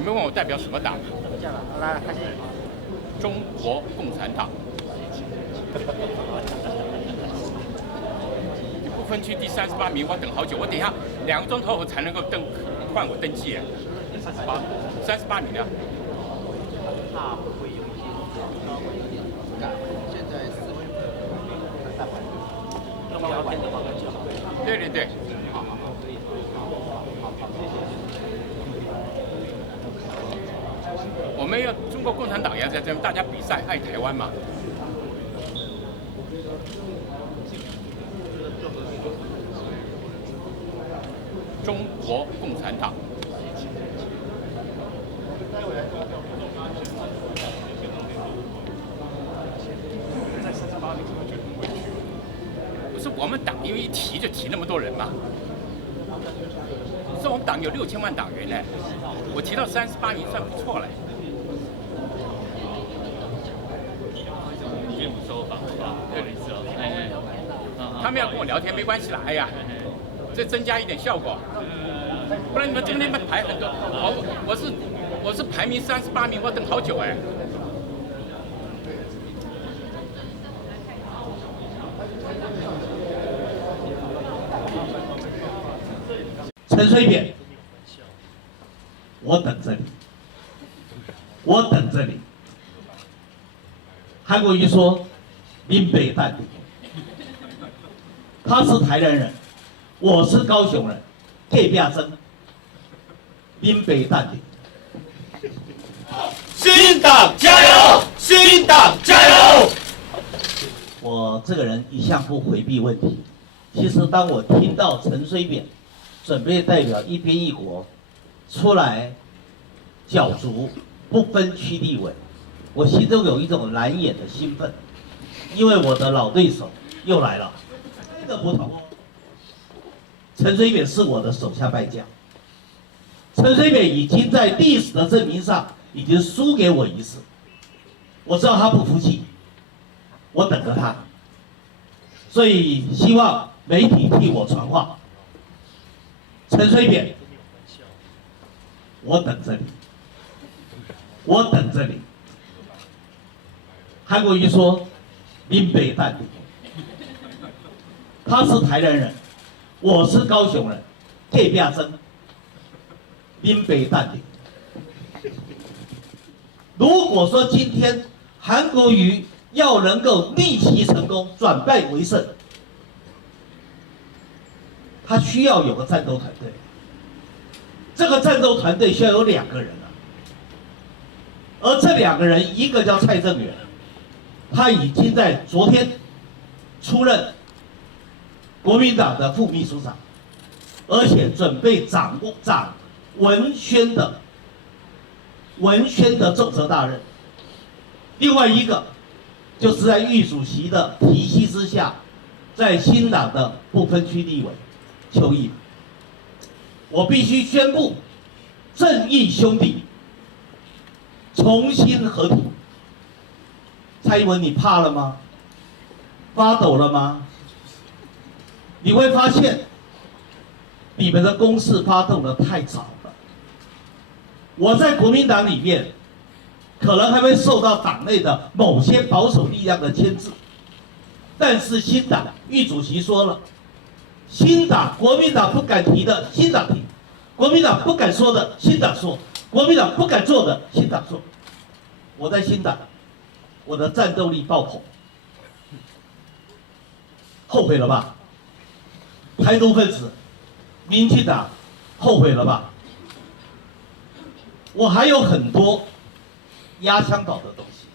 你们问我代表什么党？来，开始。中国共产党。不分区第38名，我等好久，我等一下2个钟头后才能够换我登记。38名啊。他会不会有一些稍微有点赶？现在4分3分，用聊天的方式就好。对对对。好，可以。好，谢谢。我们要中国共产党要在这大家比赛爱台湾嘛。中国共产党。不是我们党，因为一提就提那么多人嘛。是我们党有6000万党员呢，我提到38名算不错了。你不收访是吧？对，他们要跟我聊天没关系啦，哎呀，这增加一点效果，不然你们今天排很多，我是排名38名，我等好久哎。陈水扁，我等着你，我等着你。韩国瑜说：“林北淡定。”他是台南人，我是高雄人，隔壁争，林北淡定。新党加油！新党加油！我这个人一向不回避问题。其实当我听到陈水扁准备代表一边一国出来角逐不分区立委，我心中有一种难掩的兴奋，因为我的老对手又来了。这个不同，陈水扁是我的手下败将。陈水扁已经在历史的证明上已经输给我一次，我知道他不服气，我等着他，所以希望媒体替我传话。陈水扁，我等着你，我等着你。韩国瑜说：“林北淡定。”他是台南人，我是高雄人，隔壁争，林北淡定。如果说今天韩国瑜要能够逆袭成功，转败为胜，他需要有个战斗团队。这个战斗团队需要有2个人啊，而这2个人，一个叫蔡正元，他已经在昨天出任国民党的副秘书长，而且准备掌文宣的重责大任。另外一个就是在玉主席的体系之下，在新党的不分区立委邱毅。我必须宣布，正义兄弟重新合体。蔡英文，你怕了吗？发抖了吗？你会发现，你们的攻势发动得太早了。我在国民党里面，可能还会受到党内的某些保守力量的牵制，但是新党玉主席说了，新党国民党不敢提的，新党提；国民党不敢说的，新党说；国民党不敢做的，新党做。我在新党，我的战斗力爆棚，后悔了吧？台独分子，民进党，后悔了吧？我还有很多压箱宝的东西，